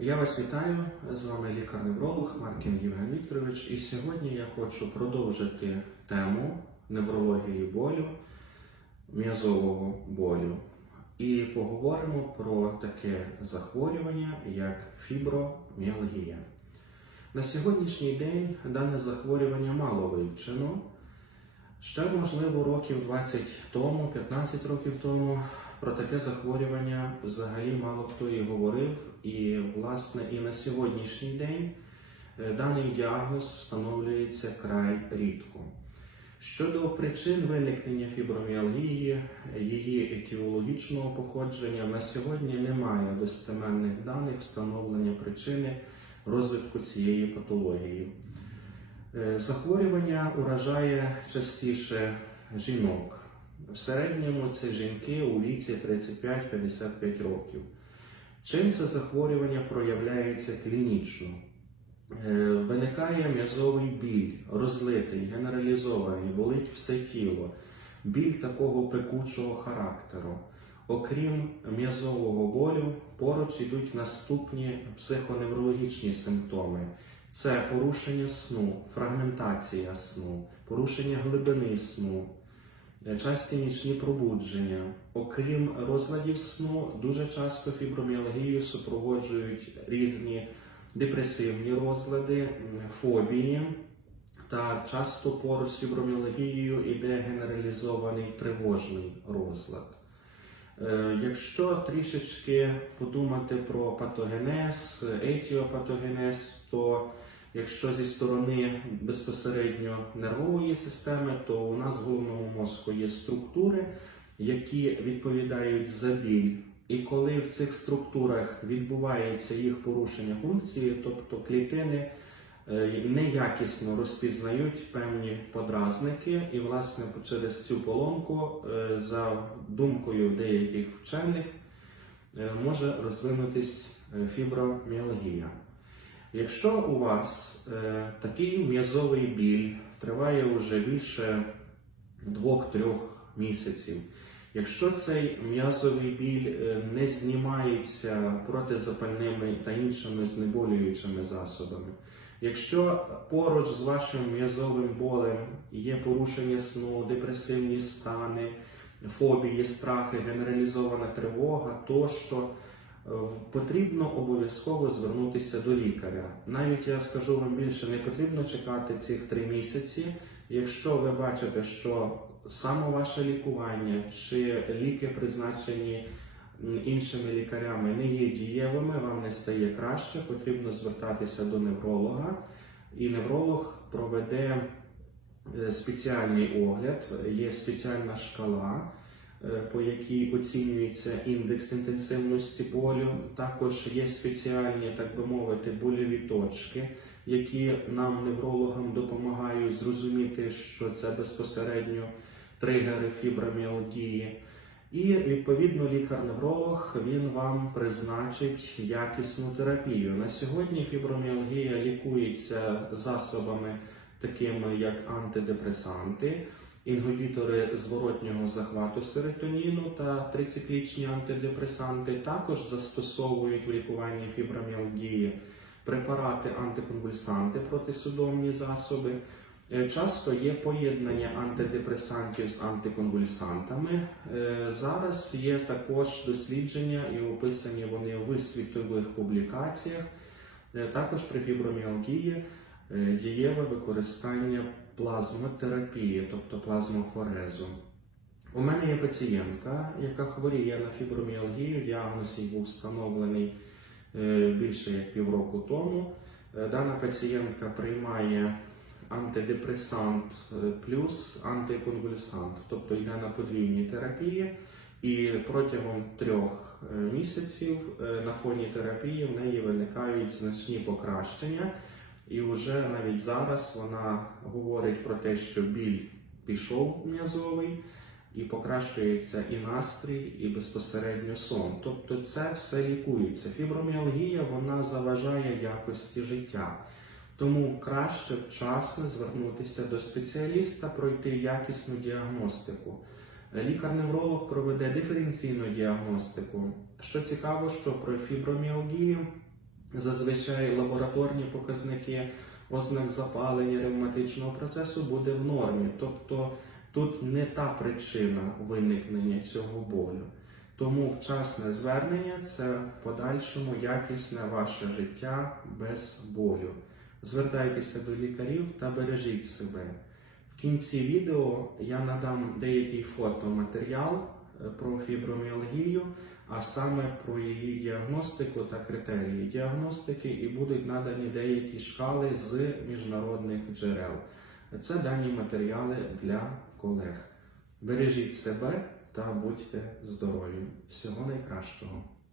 Я вас вітаю. З вами лікар-невролог Маркін Євген Вікторович. І сьогодні я хочу продовжити тему неврології болю, м'язового болю. І поговоримо про таке захворювання, як фіброміалгія. На сьогоднішній день дане захворювання мало вивчено. Ще, можливо, років 20 тому, 15 років тому про таке захворювання взагалі мало хто і говорив. І, власне, і на сьогоднішній день е, даний діагноз встановлюється край рідко. Щодо причин виникнення фіброміалгії, її етіологічного походження, на сьогодні немає достеменних даних встановлення причини розвитку цієї патології. Е, Захворювання уражає частіше жінок. В середньому це жінки у віці 35-55 років. Чим це захворювання проявляється клінічно? Е, Виникає м'язовий біль, розлитий, генералізований, болить все тіло, біль такого пекучого характеру. Окрім м'язового болю, поруч йдуть наступні психоневрологічні симптоми. Це порушення сну, фрагментація сну, порушення глибини сну, часті пробудження. Окрім розладів сну, дуже часто фіброміалгію супроводжують різні депресивні розлади, фобії. Та часто поруч з фіброміалгією йде генералізований тривожний розлад. Е, Якщо трішечки подумати про патогенез, етіопатогенез, то якщо зі сторони безпосередньо нервової системи, то у нас в головному мозку є структури, які відповідають за біль. І коли в цих структурах відбувається їх порушення функції, тобто клітини е, неякісно розпізнають певні подразники, і власне через цю поломку, е, за думкою деяких вчених, е, може розвинутись фіброміалгія. Якщо у вас е, такий м'язовий біль триває вже більше 2-3 місяців, якщо цей м'язовий біль е, не знімається протизапальними та іншими знеболюючими засобами, якщо поруч з вашим м'язовим болем є порушення сну, депресивні стани, фобії, страхи, генералізована тривога, тощо е, потрібно обов'язково звернутися до лікаря. Навіть я скажу вам більше, не потрібно чекати цих три місяці. Якщо ви бачите, що саме ваше лікування чи ліки, призначені іншими лікарями, не є дієвими, вам не стає краще, потрібно звертатися до невролога, і невролог проведе е, спеціальний огляд, є спеціальна шкала, по якій оцінюється індекс інтенсивності болю. Також є спеціальні, так би мовити, больові точки, які нам, неврологам, допомагають зрозуміти, що це безпосередньо тригери фіброміалгії. І відповідно лікар-невролог він вам призначить якісну терапію. На сьогодні фіброміалгія лікується засобами, такими як антидепресанти, інгібітори зворотнього захвату серотоніну та трициклічні антидепресанти. Також застосовують в лікуванні фіброміалгії препарати антиконвульсанти, протисудомні засоби. Е, Часто є поєднання антидепресантів з антиконвульсантами. Е, Зараз є також дослідження і описані вони в світових публікаціях. Е, Також при фіброміалгії дієве використання плазмотерапії, тобто плазмофорезу. У мене є пацієнтка, яка хворіє на фіброміалгію. Діагноз їй був встановлений е, більше як півроку тому. Е, Дана пацієнтка приймає антидепресант е, плюс антиконвульсант, тобто йде на подвійній терапії, і протягом трьох місяців на фоні терапії в неї виникають значні покращення. І вже навіть зараз вона говорить про те, що біль пішов м'язовий, і покращується і настрій, і безпосередньо сон. Тобто це все лікується. Фіброміалгія вона заважає якості життя. Тому краще вчасно звернутися до спеціаліста, пройти якісну діагностику. Лікар-невролог проведе диференційну діагностику. Що цікаво, що про фіброміалгію зазвичай лабораторні показники ознак запалення ревматичного процесу буде в нормі. Тобто тут не та причина виникнення цього болю. Тому вчасне звернення це в подальшому якісне ваше життя без болю. Звертайтеся до лікарів та бережіть себе. В кінці відео я надам деякий фотоматеріал про фіброміалгію, а саме про її діагностику та критерії діагностики, і будуть надані деякі шкали з міжнародних джерел. Це дані матеріали для колег. Бережіть себе та будьте здорові. Всього найкращого!